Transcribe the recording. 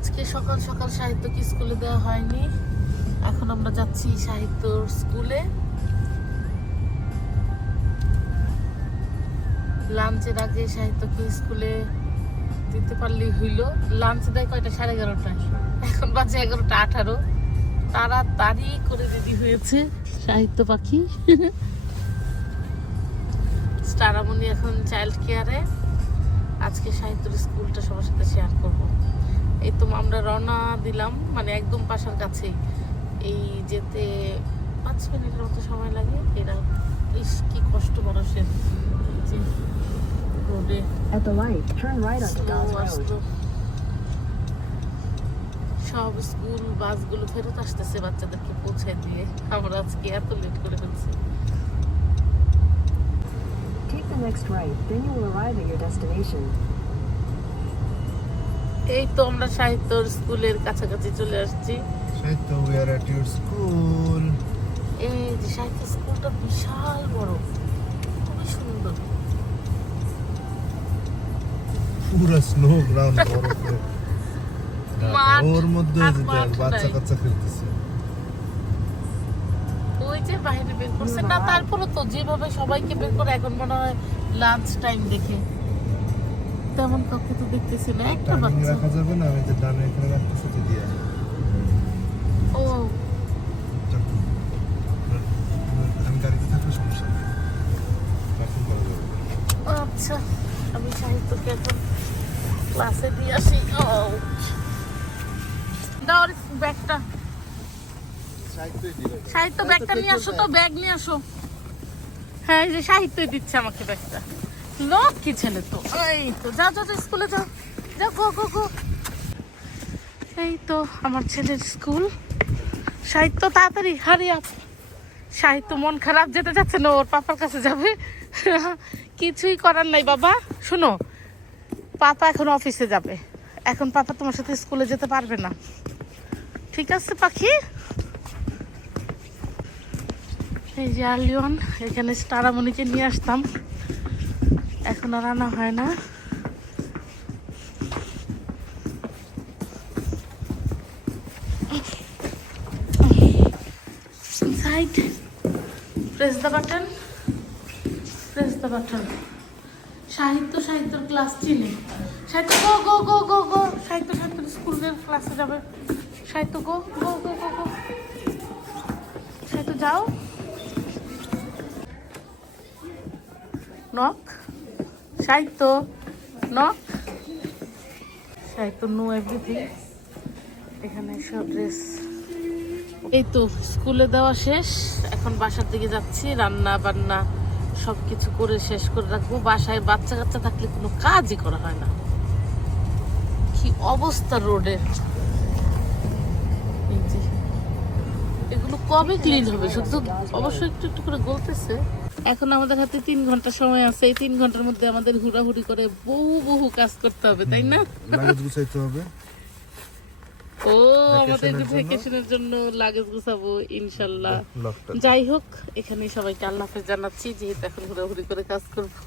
আজকে সকাল সকাল সাহিত্যকে স্কুলে দেওয়া হয়নি। এখন আমরা যাচ্ছি সাহিত্য স্কুলে। লাঞ্চের আগে সাহিত্যকে স্কুলে দিতে পারলেই হইল। লাঞ্চ দেয় কয়টা? 11:30টায়। এখন বাজে 11:18। তাড়াতাড়ি করে রেডি হয়েছে সাহিত্য পাখি। স্টারামণি এখন চাইল্ড কেয়ারে। আজকে সাহিত্যের স্কুলটা সবার সাথে শেয়ার করব। এই তো আমরা রওনা দিলাম, মানে একদম পাশার কাছেই। এই যেতে 5 মিনিটের মতো সময় লাগে। এরা ইস কি কষ্ট মানুষের রোডে। সব স্কুল বাসগুলো ফেরত আসতেছে বাচ্চাদেরকে পৌঁছে দিয়ে। আমরা আজকে এত লেট করে ফেলছি। Take the next right, then you will arrive at your destination. এই তো আমরা সাহিত্য স্কুলের কাছাকাছি চলে আসছি। সাহিত্য we are at your school. এই যে সাহিত্য স্কুলটা বিশাল বড়, খুবই সুন্দর। পুরো স্নো গ্রাউন্ড বরফে। মাঠ, ওর মধ্যে আর যে মাঠ বাচ্চা নাই। কাচ্চা খেলতেছে। ওই যে বাইরে বের করছে না, তারপরে তো যেভাবে সবাইকে বের করে এখন মনে হয় লাঞ্চ টাইম দেখে, তেমন কাউকে তো দেখতেছি না। একটা টার্নিং বাচ্চা। রাখা যাবে না, আমি যে ডানে এখানে রাখতেছি তো দিয়া। ও আমি গাড়িতে থাকলে সমস্যা নেই, পার্কিং করা যাবে। আচ্ছা, আমি সাহিত্যকে এখন ক্লাসে দিয়ে আসি। ও দাও ব্যাগটা, সাহিত্যই দিবে। সাহিত্য ব্যাগটা নিয়ে আসো তো, ব্যাগ নিয়ে আসো। হ্যাঁ এই যে সাহিত্যই দিচ্ছে আমাকে ব্যাগটা। লক্ষ্মী ছেলে তো। এই তো যাও যাও স্কুলে যাও, যাও গো গো গো। এই তো আমার ছেলের স্কুল। সাহিত্য তাড়াতাড়ি হারি আপ। সাহিত্য মন খারাপ, যেতে যাচ্ছে না, ওর পাপার কাছে যাবে। কিছুই করার নাই বাবা। শোনো, পাপা এখন অফিসে যাবে, এখন পাপা তোমার সাথে স্কুলে যেতে পারবে না, ঠিক আছে পাখি? এই যে আর্লিওন, এখানে স্টারামণিকে নিয়ে আসতাম, এখন আর আনা হয় না। Inside, press the button, press the button. সাহিত্যর ক্লাস চিনি। সাহিত্য গো গো গো গো গো। সাহিত্যের স্কুলের ক্লাসে যাবে। সাহিত্য গো গো গো গো গো। সাহিত্য যাও। নক। সাহিত্য নক। সাহিত্য নো এভরিথিং। এখানে সব ড্রেস। এই তো স্কুলে দেওয়া শেষ, এখন বাসার দিকে যাচ্ছি। রান্না বান্না সব কিছু করে শেষ করে রাখবো। বাসায় বাচ্চা কাচ্চা থাকলে কোনো কাজই করা হয় না, কি অবস্থা রোডের। এই যে এগুলো কবে ক্লিন হবে, শুধু অবশ্যই একটু একটু করে গলতেছে। এখন আমাদের হাতে 3 ঘন্টা সময় আছে। এই 3 ঘন্টার মধ্যে আমাদের হুড়াহুড়ি করে বহু কাজ করতে হবে, তাই না? লাগেজ গুছাইতে হবে। ও আমাদের ভ্যাকেশনের জন্য লাগেজ গুছাবো ইনশাল্লাহ। লকটা যাই হোক, এখানে সবাইকে আল্লাহ হাফেজ জানাচ্ছি, যেহেতু এখন ঘোরাঘুরি করে কাজ করবো।